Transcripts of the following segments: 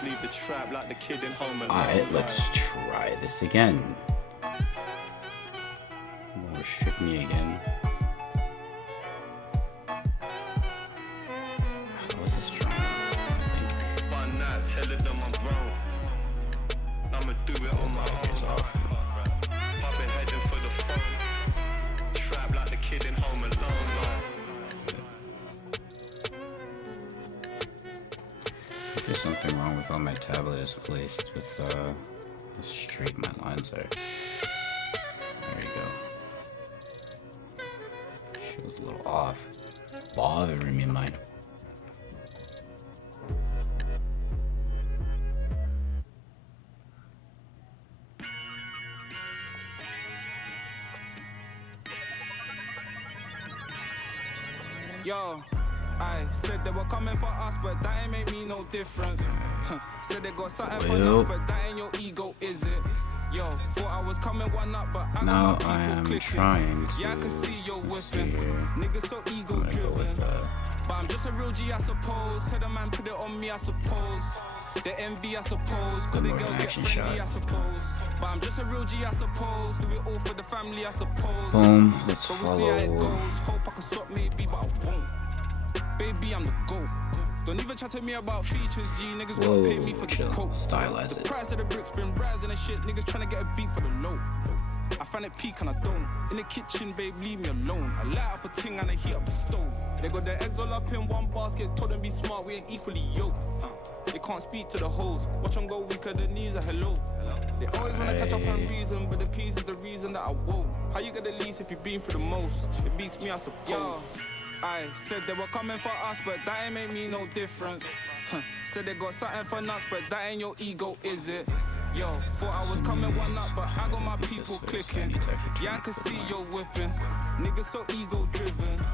just leave the trap like the kid in home alone. Alright, let's try this again. Gonna restrict me again. How is this trying? I think. One night, telling them I'm wrong. I'ma do it on my own. I've been heading for the phone. Trap like the kid in home alone. There's something wrong with how my tablet is placed with how straight my lines are. There we go. Feels a little off. Bothering me, mine. Yo, I said they were coming for us, but that ain't make me no difference. Said they got something for us, but that ain't your ego, is it? Yo, thought I was coming one up, but I now got I people am clicking. trying to. Yeah, I can see you're whipping. See, Niggas so ego driven. But I'm just a real G, I suppose. Tell the man put it on me, I suppose. The envy, I suppose. Cause the girls get friendly, I suppose. But I'm just a real G, I suppose. Do it all for the family, I suppose. Boom, let's But we'll see how it follow. goes. Hope I can stop maybe, but I won't. Baby, I'm the GOAT. Don't even chat to me about features, G. Niggas gotta pay me for the chill. coke. Stylize The it. price of the bricks been rising and shit. Niggas tryna get a beat for the low. I find it peak and I don't. In the kitchen, babe, leave me alone. I light up a ting and I heat up the stove. They got their eggs all up in one basket. Told them be smart, we ain't equally yoked. They can't speak to the hoes. Watch them go weaker, the knees are hello. They always wanna catch up on reason, but the peace is the reason that I won't. How you get the least if you've been through the most? It beats me, I suppose. I said they were coming for us, but that ain't make me no difference. Said they got something for nuts, but that ain't your ego, is it? Yo, thought I was coming one up, but I got my people clicking. Yeah, I can see you're whipping. Niggas so ego driven.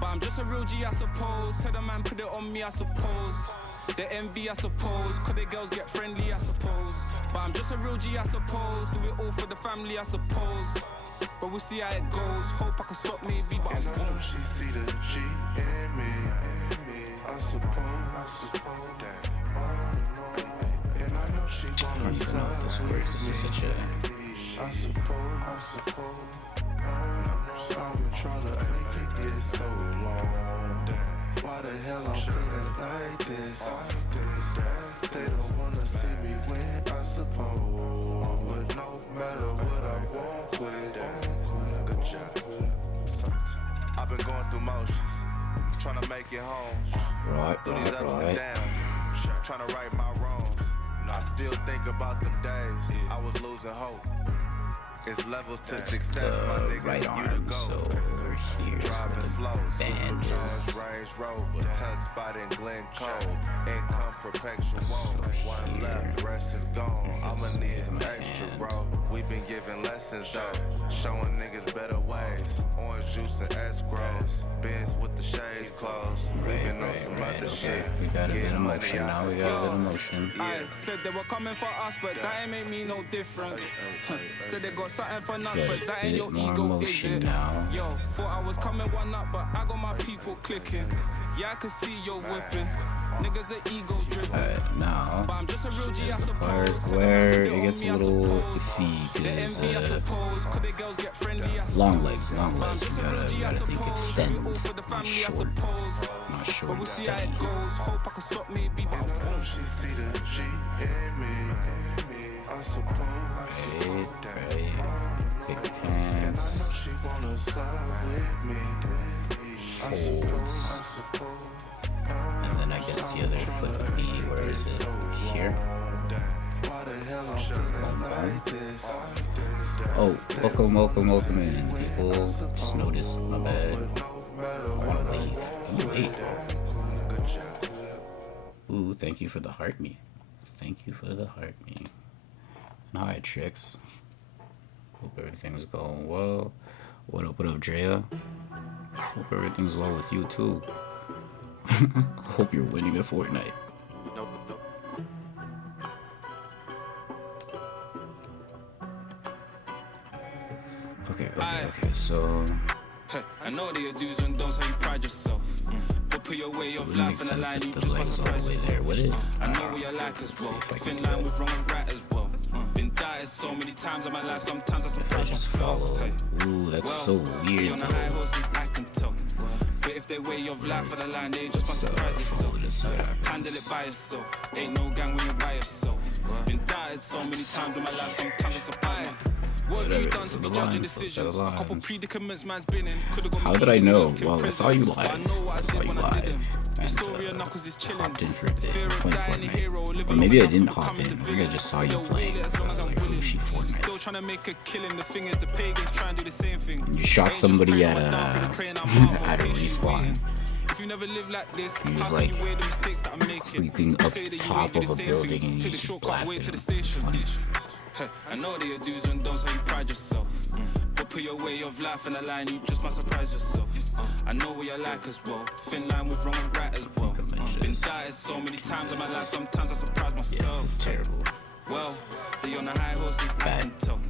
But I'm just a real G, I suppose. Tell the man put it on me, I suppose. The envy, I suppose. Cause the girls get friendly, I suppose. But I'm just a real G, I suppose. Do it all for the family, I suppose. But we'll see how it goes. Hope I can stop maybe, but I And I know won't. she see the G in me. I suppose that. And I know she wanna slide This works. This is such a. I suppose. I've been trying to make it get so long. Why the hell I'm feeling like this? They don't wanna see me win, I suppose. But no matter what I won't quit. I've been going through motions, trying to make it home. Through these ups and downs, trying to right my wrongs. I still think about them days I was losing hope. It's levels to success, my nigga. Right You the arm, GOAT. so over here. Driving slow, band is. supercharged Range Rover, tuck spot in Glen Cove, income perpetual. One left, rest is gone. I'ma need some extra, bro. We been giving lessons though, showing niggas better ways. Orange juice and escrows, Benz with the shades closed. We been on some other shit. We got a bit Getting of money, motion I now. We got a bit of suppose. motion. I said they were coming for us, but that ain't make me no difference. Said they got something for nuts, Got but a that ain't bit your more ego, is motion it? now. Yo, thought I was coming one up, but I got my people clicking. Yeah, I can see you're whipping. Niggas are ego driven. Alright, now. But I'm just a real G, I The suppose. part Tell the where man put it on gets me, a I little suppose. iffy The is envy, I suppose. Cause the girls get friendly, I suppose. long legs, long But I'm legs. just We a real G, I gotta think suppose. extend, Do it all for the not family, I short. suppose. Not short, But we'll see how extend. it goes. Hope I can stop maybe, but I And I know won't. she see the G in me. I suppose. Right. Big And I pants. know she wanna slide with me. I suppose. And then I guess the other foot would be, where is it? Here? Why the hell I'm feeling like this? Oh, welcome in, people. Just noticed, my bad. I wanna leave. You wait. Ooh, thank you for the heart me. Thank you for the heart me. And hi, Trix. Hope everything's going well. What up, Drea? Hope everything's well with you, too. Hope you're winning at Fortnite. Okay, so... I know that your do's and don'ts, how you pride yourself. But put your way of Wouldn't life make on the sense line, if you the just leg must was all the surprise way yourself. there, would it? I know what you like as well. Thin line with wrong and right as well. Been dieted so many times in my life, sometimes I I surprise just myself. follow. Hey. Ooh, that's Well, so be weird on the though. high horses, I can tell. But if they weigh your life on the line, they just must surprise yourself. This what Handle happens. it by yourself. Ain't no gang when you're by yourself. Been dieted so many times in my life, sometimes I surprise myself. What have you Whatever, done those to are be the judging lines, those are decisions? the A couple lines. predicaments man's been in. Could've gone How did I easy, know? left in Well, I prison. saw you But I live. know what I saw did you when I live. didn't. The And story of Knuckles is chilling. hopped in for a bit. Fear of Playing dying a Fortnite. hero, living Or maybe I long didn't enough to hop become in. the Maybe I villain. just saw you Still playing. waiting as So I long was as I'm like, oh, willing. she Still Fortnite. trying to make a killing. The thing is, the pagans try and do the same thing. You shot Ain't just somebody praying at on my down, a finna pray and I'm out, at a patiently respawn. waiting. If you never live like this, He was how like can you weigh the mistakes that I'm making? creeping up Say that you top ain't do of the a same building thing. and Take you the just shortcut way blasted to the him. station. I know that your do's and don'ts, how you pride yourself. But put your way of life on the line, you just must surprise yourself. I know what you like as well. Thin line with wrong and right as well. I mentioned Been this. dieted so many times in my life, sometimes I surprise Yeah, this myself. is terrible. Well, they on the high horses, I Bad. can tell.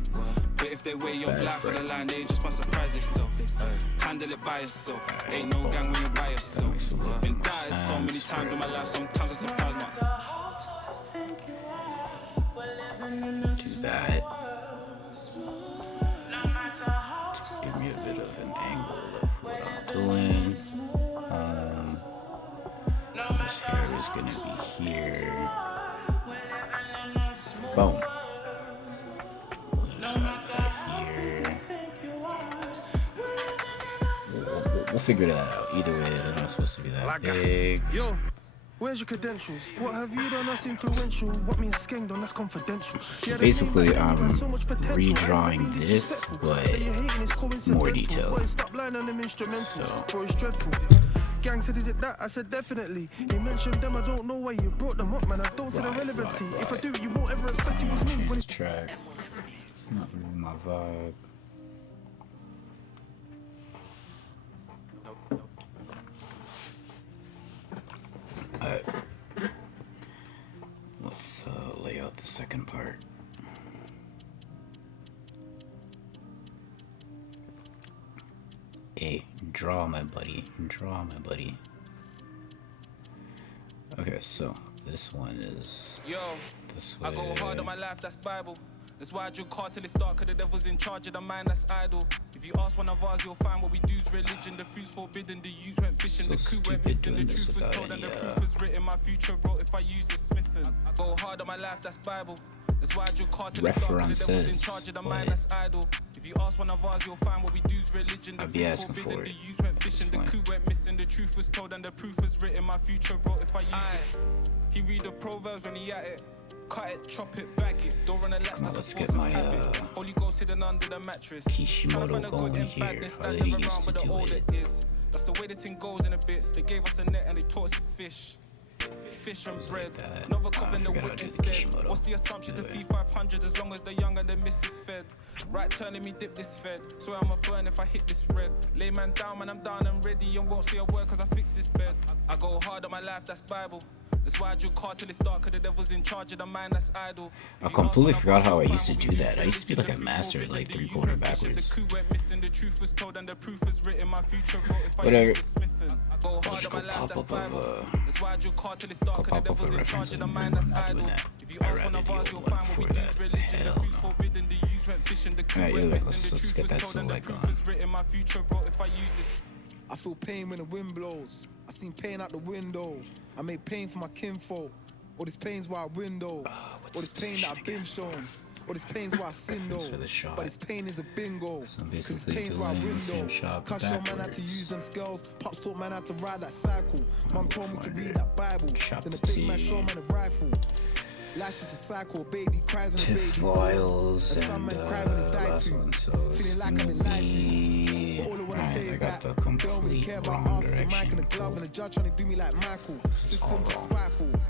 But if they weigh your Bad life on the friend. line, they just must surprise themselves. Handle it by yourself. Ain't no gang when you're by yourself. makes a little Been more dieted so many sense, times in my right. life, sometimes I surprise myself. Do that. To give me a bit of an angle of what I'm doing. This hair is gonna be here. Boom. Just like that here. We'll figure that out. Either way, they're not supposed to be that big. Yo, where's your credentials? What have you done that's influential? What me and Skeng done that's confidential? So basically, I'm redrawing this, but more detail. Stop lying on them instrumentals, So- bro, it's dreadful. Gang said, is it that? I said, definitely. You mentioned them, I don't know why you brought them up, man. I don't see the Right, relevancy. right, If I right. do, you won't ever expect it was me. When This it's track, it's not really my vibe. Alright. Let's lay out the second part. Hey, draw my buddy. Draw my buddy. Okay, so this one is Yo, this I way. go hard on my life, that's Bible. That's why I drink hard till it's dark, cause the devil's in charge of the mind that's idle. If you ask one of ours, you'll find what we do's religion. The fruit's forbidden, the use went fishing, So the coup went stupid missing. The doing this truth was without told and the any, proof was written. My future wrote if I use the smithing. I go hard on my life, that's Bible. That's why I drink hard till it's dark, cause the devil's in References, charge of the but mind that's idle. If you ask one of ours, you'll find what we do's religion. The I'd be fruit's asking forbidden, for the it use went at this fishing, the point. coup went missing. The truth was told and the proof was written. My future wrote if I use this. He read the proverbs when he at it. Cut it, chop it, bag it. Don't run a latch, Come on, that's let's a get force of my, habit. Holy Ghost hidden under the mattress. Kishimoto Tryna find a good going and here. badness, How that did he never used round, to but the do old it? it is. That's the way the thing goes in a bits. They gave us a net and they taught us to fish. Fish and bread. that. Never I covering the forgot whip I did the instead. Kishimoto. What's the assumption to Either way. feed 500 as long as the young and the missus fed? Right turning me dip this fed. So I'ma burn if I hit this red. Lay man down, man, I'm down and ready. And won't say a word cause I fix this bed. I go hard on my life, that's Bible. That's why I drink hard till it's dark, cause the devil's in charge of the mind that's idle. I completely forgot how I used to do that. I used to be like a master at like 3/4 backwards. The coup went missing, the truth was told and the proof was written. My future wrote if I Whatever. use the smithing. I go I'll hard just on go my life, pop that's up Bible. of That's why I drink hard till it's dark, cause the pop up a devil's in reference charge of of the the mind new that's one. I'm idle. doing that. If you I'd ask rather one of the ours, old you'll one find what we for do's that. religion. The Hell fruit's no. forbidden, the use went fishing. The coup Alright, went yeah, missing, let's the truth get was that told and the select proof on. was written. My future wrote if I use this. I feel pain when the wind blows. I seen pain out the window. I made pain for my kinfolk. All this pain's why I window. All this pain that I've been shown. All this pain's why I sin Reference though. for the shot. But this pain is a bingo. So I'm Cause this basically pain's why I doing the same window. shot, but Cause your man had to backwards. use them scales. Pops taught man how to ride that cycle. Mum told me to 400. read that Bible. Chop Then the the big man T. showed man a rifle. Life's just a cycle. A baby cries when the TIFF baby's born. files And some and men cry when they die last too. one. So it's Feeling like gonna I've been lied to. be. All I wanna say Alright, I is got that the they don't really complete care about wrong us. A mic direction. and a glove and a judge trying to do me like Michael. This is all System just wrong. spiteful.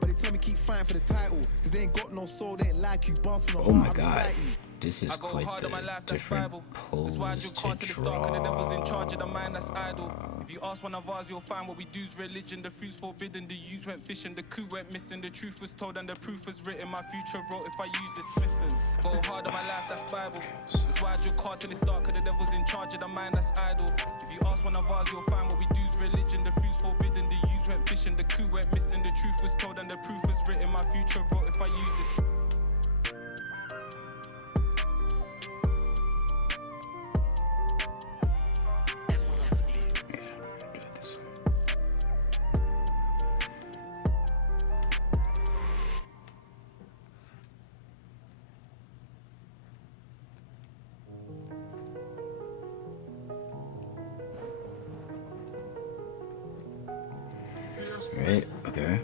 But they tell me keep fighting for the title. Cause they ain't got no soul, they ain't like you. Bounce from the Oh my heart, I'll god, recite you. this is I go quite hard on my the life, that's different Bible. pose That's why I drink to hard till it's dark, cause the devil's in charge of the mind that's idle. If you ask one of ours, you'll find what we do's religion. The fruit's forbidden, the use went fishing, the coup went missing. The truth was told and the proof was written. My future wrote if I used it smithing. Go hard on my life, that's Bible. That's why I drew card till it's dark, 'cause the devil's in charge of the mind that's idle. If you ask one of ours, you'll find what we do's religion. The fruit's forbidden, the use went fishing, the coup went missing. The truth was told and the proof was written. My future wrote if I used it. Right, okay.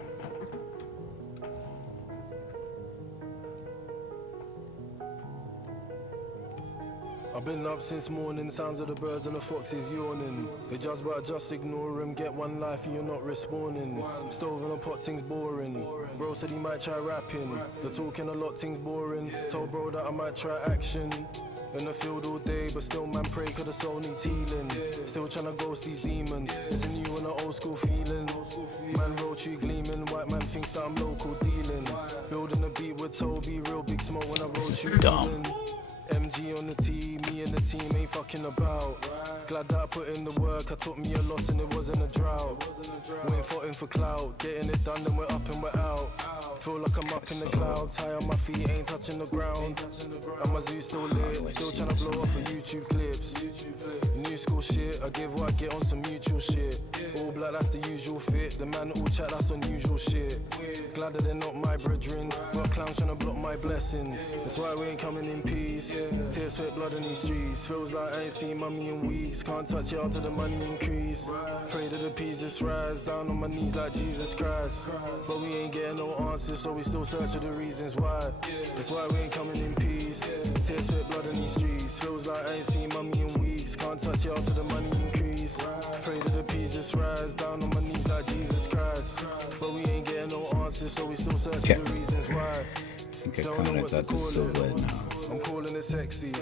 I've been up since morning, sounds of the birds and the foxes yawning. They judge but I just ignore them, get one life and you're not respawning. Stove and a pot, things boring. Bro said he might try rapping, the talking a lot, things boring. Told bro that I might try action. In the field all day, but still man pray 'cause the soul needs healing. Still tryna ghost these demons, it's a new and an old school feeling. Man roll tree gleaming, white man thinks that I'm local dealing. Building a beat with Toby, real big smoke when I roll tree dumb. MG on the team, me and the team ain't fucking about. Glad that I put in the work, I took me a loss and it wasn't a drought. We ain't fighting for clout, getting it done then we're up and we're out. Feel like I'm up in the clouds, high on my feet, ain't touching the ground. And my zoo still lit, still trying to blow off of YouTube clips. New school shit, I give what I get on some mutual shit. All black, that's the usual fit, the man all chat, that's unusual shit. Glad that they're not my brethren, got clowns trying to block my blessings. That's why we ain't coming in peace. Tears, sweat, blood in these streets. Feels like I ain't seen mummy in weeks. Can't touch it out till the money increase. Pray that the peas just rise. Down on my knees like Jesus Christ. But we ain't getting no answers, so we still search for the reasons why. That's why we ain't coming in peace. Tears, sweat, blood in these streets. Feels like I ain't seen mummy in weeks. Can't touch it out till the money increase. Pray that the peas just rise. Down on my knees like Jesus Christ. But we ain't getting no answers, so we still search for the reasons why. I think I kind of got this silhouette now. I'm calling it sexy.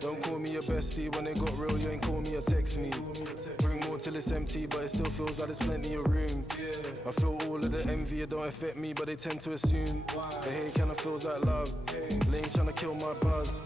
Don't call me a bestie. When it got real, you ain't call me or text me. Bring more till it's empty, but it still feels like there's plenty of room. I feel all of the envy, it don't affect me, but they tend to assume. The hate kinda feels like love. Lane tryna kill my buzz.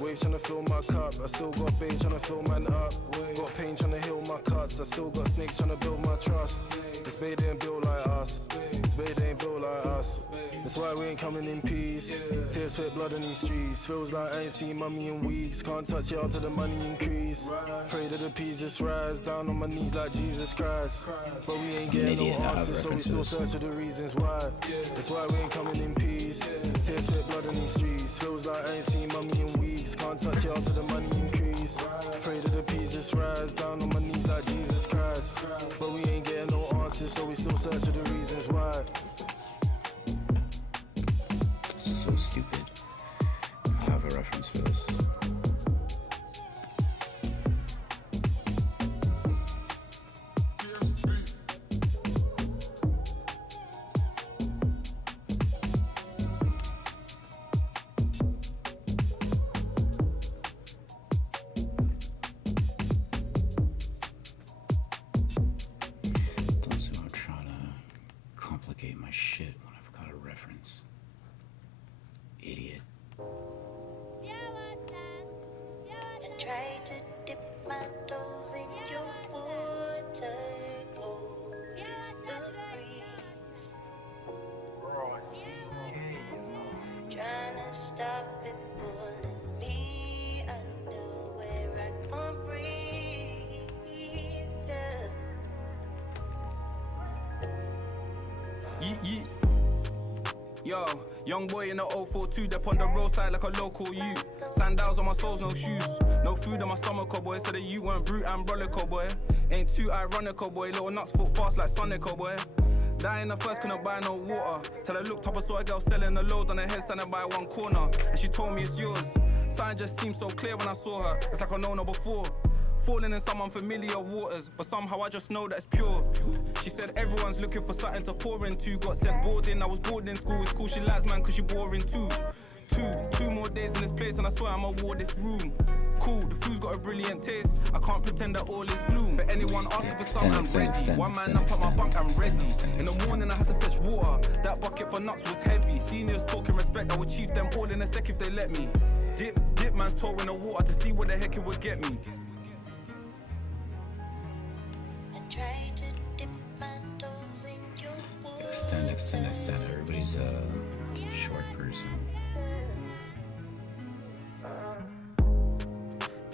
Wave tryna fill my cup. I still got babe tryna fill man up. Got pain tryna heal my cuts. I still got snakes tryna build my trust. This babe ain't built like us. This babe ain't built like us. That's why we ain't coming in peace. Tears, sweat, blood in these streets. Feels like I ain't seen mummy in weeks. Can't touch it out till the money increase. Pray that the peas just rise. Down on my knees like Jesus Christ. But we ain't getting no answers, so we still search for the reasons why. That's why we ain't coming in peace. Tears, sweat, blood in these streets. Feels like I ain't seen mummy in weeks. Can't touch it out till the money increase. Pray that the peas just rise. Down on my knees like Jesus Christ. But we ain't getting no answers, so we still search for the reasons why. So stupid. I have a reference for this. Don't see I'm trying to complicate my shit when I've got a reference. Idiot. I tried to dip my toes in your water, cold is the breeze. Trying to stop it pulling me under where I can't breathe. Yeet. Yo, young boy in the 042, dep on the roadside like a local you. Sandals on my soles, no shoes. No food in my stomach, oh boy. So that you weren't brute and brolic, oh boy. Ain't too ironic, oh boy. Little nuts foot fast like Sonic, oh boy. Dying the first, couldn't buy no water. Till I looked up, I saw a girl selling a load on her head, standing by one corner. And she told me it's yours. Something just seemed so clear when I saw her. It's like I known her before. Falling in some unfamiliar waters, but somehow I just know that it's pure. She said everyone's looking for something to pour into. Got sent boarding, I was bored in school. It's cool, she likes man cause she boring too. Two more days in this place and I swear I'ma war this room. Cool, the food's got a brilliant taste. I can't pretend that all is gloom. But anyone asking for something, I'm ready. One man up at my bunk, I'm ready. In the morning I had to fetch water. That bucket for nuts was heavy. Seniors talking respect, I would chief them all in a sec if they let me. Dip man's toe in the water to see what the heck it would get me. I try to dip my toes in your water. Extend. Everybody's a short person.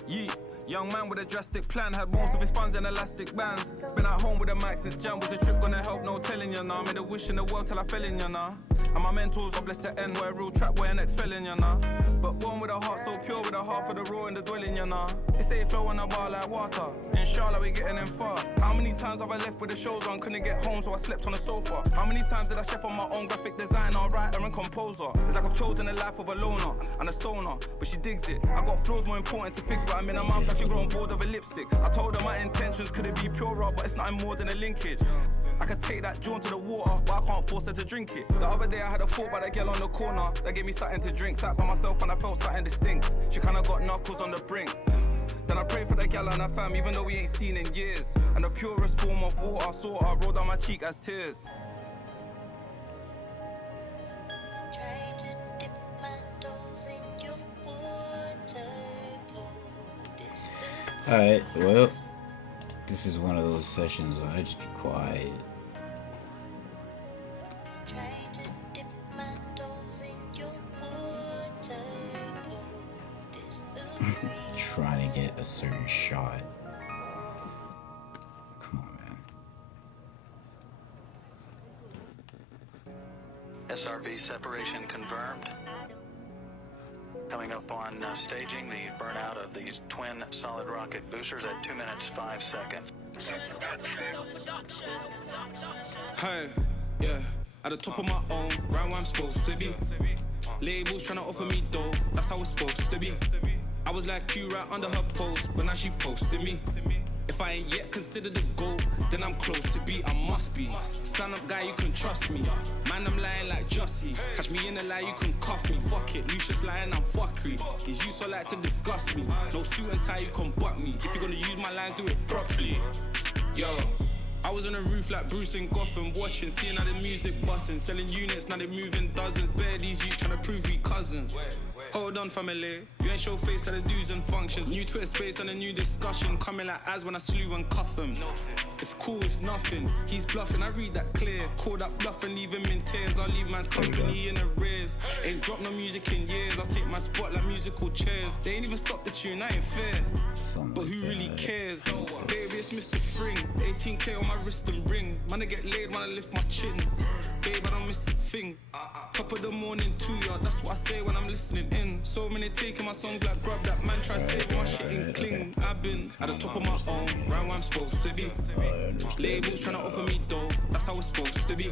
Yeah, young man with a drastic plan, had most of his funds in elastic bands. Been at home with a mic since Jan, was a trip gonna help, no telling you nah. Made a wish in the world till I fell in you nah. And my mentors, God bless the end, where a real trap boy and ex-felon you nah. But born with a heart so pure, with a heart for the raw and the dwelling you nah. They say it flow on a bar like water, inshallah we getting them far. How many times have I left with the shows on, couldn't get home so I slept on the sofa? How many times did I chef on my own graphic designer, writer and composer? It's like I've chosen the life of a loner and a stoner, but she digs it. I got flaws more important to fix, but I'm in her mouth like she grown bored of a lipstick. I told her my intentions couldn't be purer, but it's nothing more than a linkage. I could take that jawn to the water, but I can't force her to drink it. The other day I had a thought by that girl on the corner that gave me something to drink. Sat by myself and I felt something distinct. She kinda got knuckles on the brink. Then I prayed for the gal and her fam, even though we ain't seen in years. And the purest form of water, saw her roll down my cheek as tears. I try to dip my toes in your water. Cold is the Alright, well, this is one of those sessions where I just be quiet. try to dip my toes in your water. Cold is the breeze. Trying to get a certain shot. Come on, man. SRV separation confirmed. Coming up on staging, the burnout of these twin solid rocket boosters at 2 minutes 5 seconds. Hey, yeah, at the top of my own, right where I'm supposed to be. Labels trying to offer me dough, that's how it's supposed to be. I was like you right under her post, but now she posted me. If I ain't yet considered a goal, then I'm close to be, I must be. Stand up guy, you can trust me. Man, I'm lying like Jussie. Catch me in a lie, you can cuff me. Fuck it, Lucius lying, I'm fuckery. These youths so like to discuss me. No suit and tie, you can butt me. If you're gonna use my lines, do it properly. Yo, I was on the roof like Bruce in Gotham, watching, seeing how the music busting, selling units, now they moving dozens. Bare these youths trying to prove we cousins. Hold on, family. You ain't show face at the dues and functions. New Twitter space and a new discussion. Coming like as when I slew and cuff him. If cool, it's nothing. He's bluffing, I read that clear. Call that bluff and leave him in tears. I'll leave man's company in arrears. Ain't dropped no music in years. I'll take my spot like musical chairs. They ain't even stopped the tune, I ain't fair. But who really cares? Baby, it's Mr. Fring. 18K on my wrist and ring. Man, I get laid when I lift my chin. Babe, I don't miss a thing. Top of the morning too, yeah, that's what I say when I'm listening in. So many taking my songs like grub, that man try saving my shit in cling. I've been at the top of my own, right where I'm supposed to be. Labels trying to offer me dough, that's how it's supposed to be.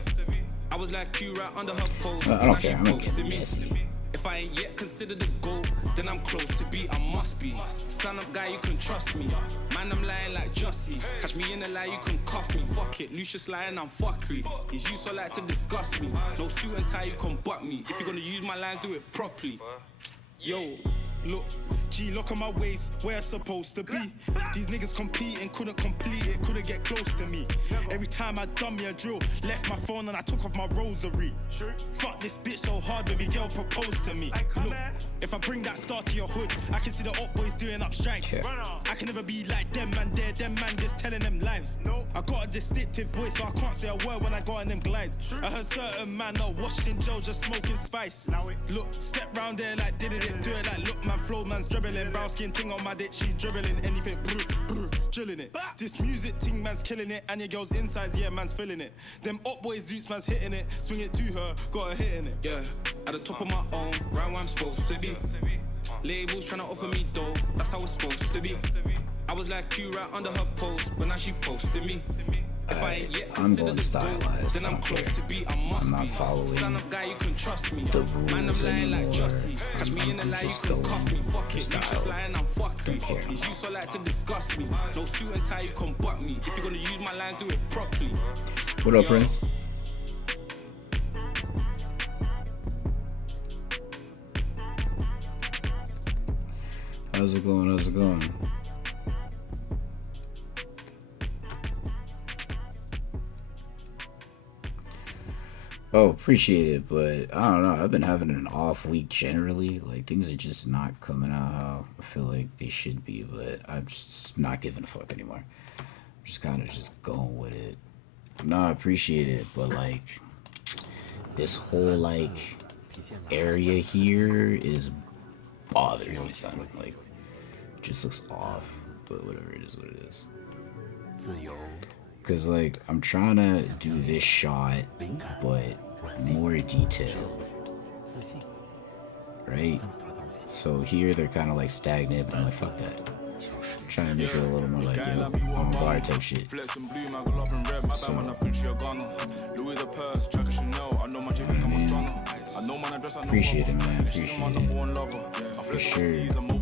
I was like you right under her post, I don't now care, she I'm gonna posted get me. messy. If I ain't yet considered a goal, then I'm close to be, I must be. Stand up guy, you can trust me. Man, I'm lying like Jussie. Catch me in a lie, you can cuff me. Fuck it, Lucius lying, I'm fuckery. These youths so like to discuss me. No suit and tie, you can butt me. If you're gonna use my lines, do it properly. Yo, look, G, lock on my waist, where it's supposed to be. These niggas competing, couldn't complete it, couldn't get close to me. Every time I done me a drill, left my phone and I took off my rosary. Fuck this bitch so hard, baby girl proposed to me. Look, if I bring that star to your hood, I can see the up boys doing up strikes. I can never be like them man there, them man just telling them lies. I got a distinctive voice, so I can't say a word when I go on them glides. I heard certain man are washed in jail just smoking spice. Look, step round there like did it, do it like look man, flow man's dribbling. Brown skin ting on my dick, she dribbling anything, drilling it. This music ting man's killing it, and your girl's insides, yeah man's feeling it. Them up boys zoots man's hitting it, swing it to her, got her hitting it. Yeah, at the top of my own, right where I'm supposed to be. Labels trying to offer me dough, that's how it's supposed to be. I was like you right under her post, but now she posted me. If I ain't yet I'm considered going a goal, stylized, then I'm don't close care. to be, I must I'm not be. following Stand up guy, you can trust me. the Man, I'm rules lying like anymore. Jussie. Catch me in a I'm lie, you just can cuff me. going Fuck it, you style. just lying, I'm fuckery. Don't care. These youths so like to discuss me. No suit and tie, you can butt me. If you're gonna use my lines, do it properly. What up, Yo. Prince? How's it going? How's it going? Oh, appreciate it, but I don't know. I've been having an off week generally. Like, things are just not coming out how I feel like they should be, but I'm just not giving a fuck anymore. I'm just kind of just going with it. No, I appreciate it, but like, this whole like area here is bothering me, son. Like, it just looks off, but whatever, it is what it is. Cause like, I'm trying to do this shot, but more detailed, right? So here they're kind of like stagnant, but I'm like, fuck that. I'm trying to make it a little more like, yo, on bar type shit. So, appreciate it, man. Appreciate it. For sure.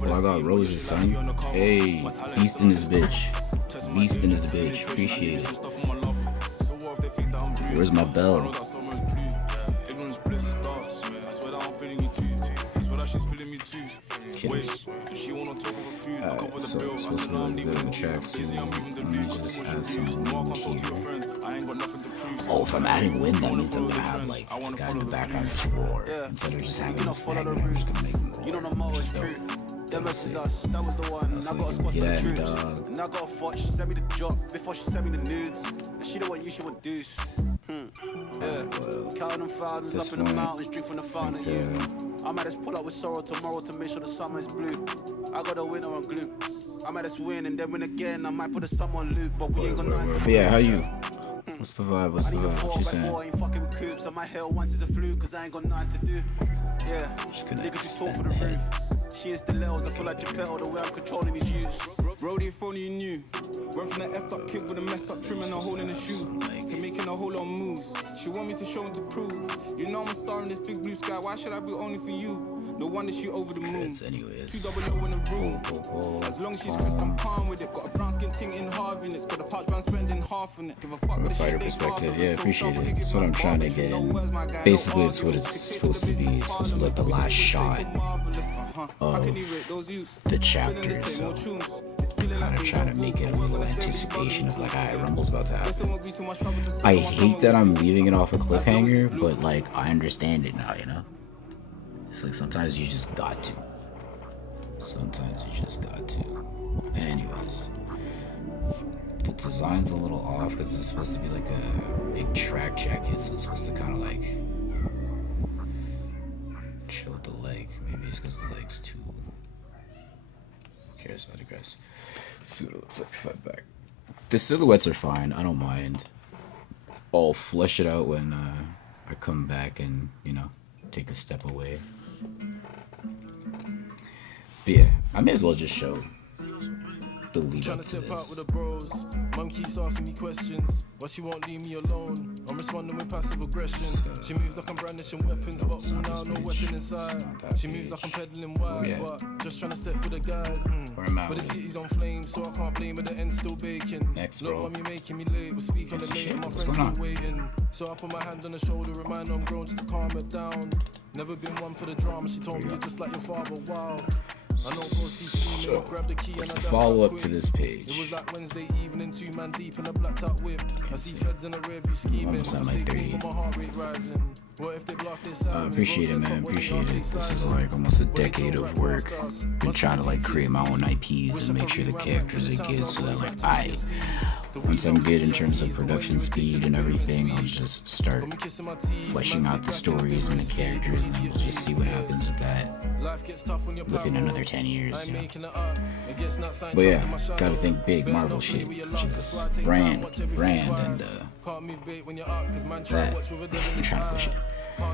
Oh, I got roses, son. Hey, Beast in this bitch. Beast in this bitch. Appreciate it. Where's my bell? Kidding. Alright, so it's supposed to be like a bit of a track soon. Let me just add some wind here. Oh, if I'm adding wind, that means I'm gonna have like the guy in the background just roar. Instead of just having him stagnant, I'm just gonna make him roar. You know the motto is true. That was us, that was the one. I got a squad for the truth. And I got a thought, she sent me the job before she sent me the nudes. And she don't want you, she want deuce. Yeah, counting them thousands up in the mountains, drink from the fountain of youth. I might just pull up with sorrow tomorrow to make sure the summer is blue. I got a winner on glue. I might just win and then win again. I might put the summer on loop, but we ain't got nothing to do. Yeah, how you? What's the vibe? What's the vibe? What you saying? I ain't fucking with coops. I might hell once is a flu, cause I ain't got nothing to do. Yeah, niggas too tall for the roof. She is the levels, I feel like Geppetto the way I'm controlling these youths. Brody, if only you knew. Went from the effed up kick with a messed up trim and a hole in the shoe to making a whole lot of moves. She want me to show and to prove. You know I'm a star in this big blue sky. Why should I be only for you? No wonder she over the moon. Anyways. 200 in the room. As long as she's crisp, I'm calm with it. Got a brown skin ting in half in it. Got a pouch brown spending half in it. Give a fuck with the fighter perspective, yeah, appreciate it. That's what I'm trying to get in. Basically, it's what it's supposed to be. It's supposed to be like the last shot of the chapter, so kind of trying to make it a little anticipation of like, alright, Rumble's about to happen. I hate that I'm leaving it off a cliffhanger, but like, I understand it now, you know? It's like sometimes you just got to. Sometimes you just got to. Anyways, the design's a little off because it's supposed to be like a big track jacket, so it's supposed to kind of like chill with the leg. Maybe it's because the leg's too. Who cares? I digress. Let's see what it looks like if I'm back. The silhouettes are fine. I don't mind. I'll flesh it out when I come back and, you know, take a step away. But yeah, I may as well just show the lead up to this. Mum keeps asking me questions, but she won't leave me alone. I'm responding with passive aggression. She moves like I'm brandishing weapons, but all now no weapon inside. She moves like I'm peddling wide, but just trying to step with the guys. But the city's on flames, so I can't blame her. The end's still baking. Look, mum, you're making me late. We'll speak on the late, and my friends still waiting. So I put my hand on the shoulder, remind her I'm grown just to calm her down. Never been one for the drama. She told me you're just like your father. Wow. So, what's the follow-up to this page? It was like Wednesday evening, 2 man deep in a blacked out whip. I see feds in a rear view scheming. Appreciate it, man. Appreciate it. This is like almost a decade of work. Been trying to like create my own IPs and make sure the characters are good, so that like once I'm good in terms of production speed and everything, I'll just start fleshing out the stories and the characters, and then we'll just see what happens with that. Looking another 10 years, you know. But yeah, gotta think big Marvel shit, just brand, and that. I'm trying to push it.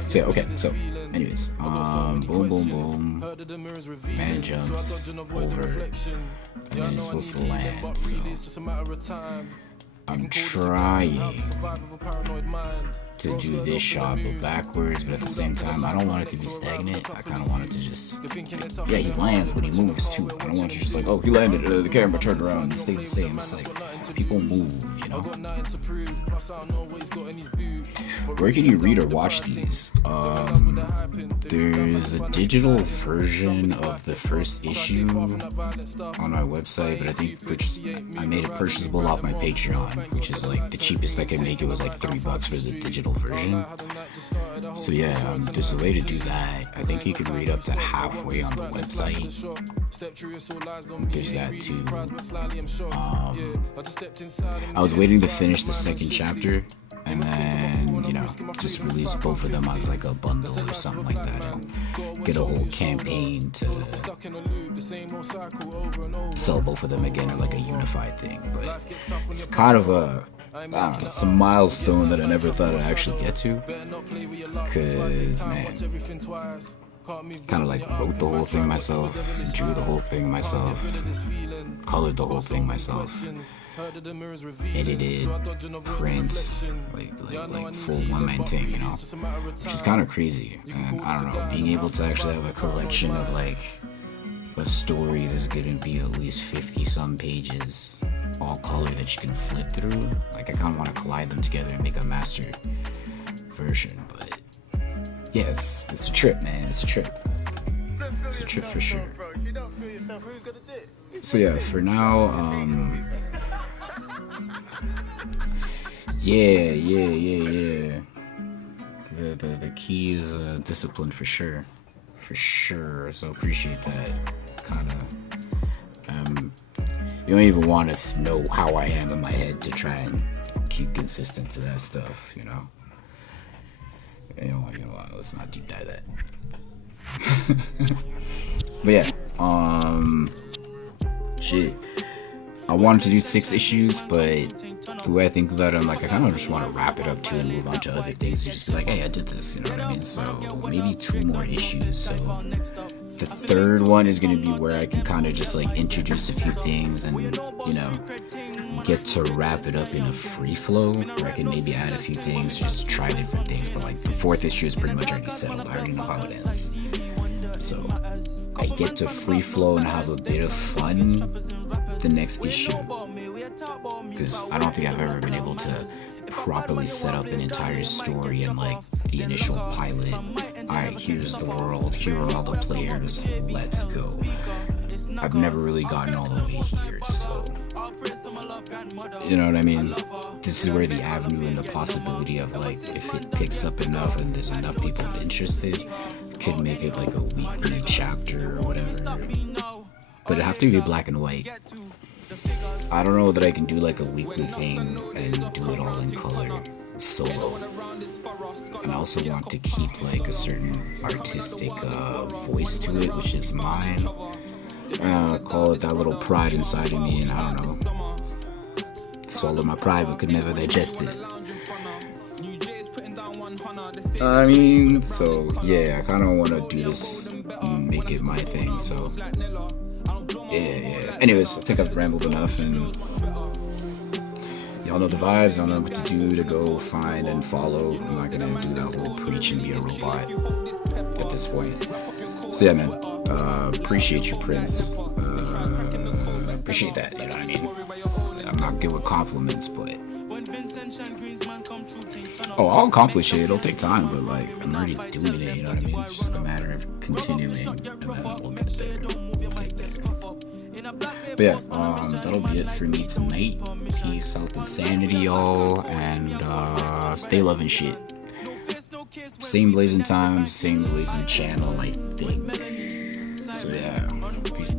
So yeah, okay, so anyways, boom, boom, boom, man jumps over, and then he's supposed to land, so I'm trying to do this shot but backwards, but at the same time I don't want it to be stagnant. I kind of want it to just, like, yeah, he lands but he moves too. I don't want you just like, oh, he landed, the camera turned around and stayed the same. It's like, people move, you know. where can you read or watch these? There's a digital version of the first issue on my website, but I think I made it purchasable off my Patreon, which is like the cheapest I could make it was like $3 for the digital version. So yeah, there's a way to do that. I think you can read up to halfway on the website. There's that too. I was waiting to finish the second chapter and then, you know, just release both of them as like a bundle or something like that and get a whole campaign to sell both of them again in like a unified thing. But it's kind of it's a milestone that I never thought I'd actually get to, because man, kind of like wrote the whole thing myself, drew the whole thing myself, colored the whole thing myself, edited, print, like full one-man thing, you know, which is kind of crazy. And I don't know, being able to actually have a collection of like a story that's gonna be at least 50-some pages, all color that you can flip through, like I kind of want to collide them together and make a master version. But yeah, it's a trip, man. It's a trip. It's a trip for sure. So yeah, for now, yeah. The key is discipline for sure. So appreciate that. Kind of. You don't even want to know how I am in my head to try and keep consistent to that stuff, you know. You know what, let's not deep dive that. But yeah, shit. I wanted to do 6 issues, but the way I think about it, I'm like, I kind of just want to wrap it up too and move on to other things and just be like, hey, I did this, you know what I mean? So maybe 2 more issues. So the third one is going to be where I can kind of just like introduce a few things and, you know, get to wrap it up in a free flow where I can maybe add a few things, just try different things. But like the 4th issue is pretty much already settled. I already know how it ends. So I get to free flow and have a bit of fun the next issue, because I don't think I've ever been able to properly set up an entire story in like the initial pilot. Alright, here's the world, here are all the players, let's go. I've never really gotten all the way here, so you know what I mean? This is where the avenue and the possibility of like, if it picks up enough and there's enough people interested, could make it like a weekly chapter or whatever. But it'd have to be black and white. I don't know that I can do like a weekly thing and do it all in color solo. And I also want to keep like a certain artistic voice to it, which is mine. Call it that little pride inside of me, and I don't know, swallow my pride but could never digest it. I mean, so yeah, I kind of want to do this and make it my thing, so yeah. Anyways, I think I've rambled enough, and y'all know the vibes, y'all know what to do to go find and follow. I'm not gonna do that whole preach and be a robot at this point. So yeah, man, appreciate you, Prince. Appreciate that, you know what I mean? I'm not good with compliments, but I'll accomplish it. It'll take time, but like, I'm already doing it, you know what I mean? It's just a matter of continuing, and then we'll get there. But yeah, that'll be it for me tonight. Peace, health, and sanity, y'all, and stay loving shit. Same blazing time, same blazing channel, I think. So yeah, peace.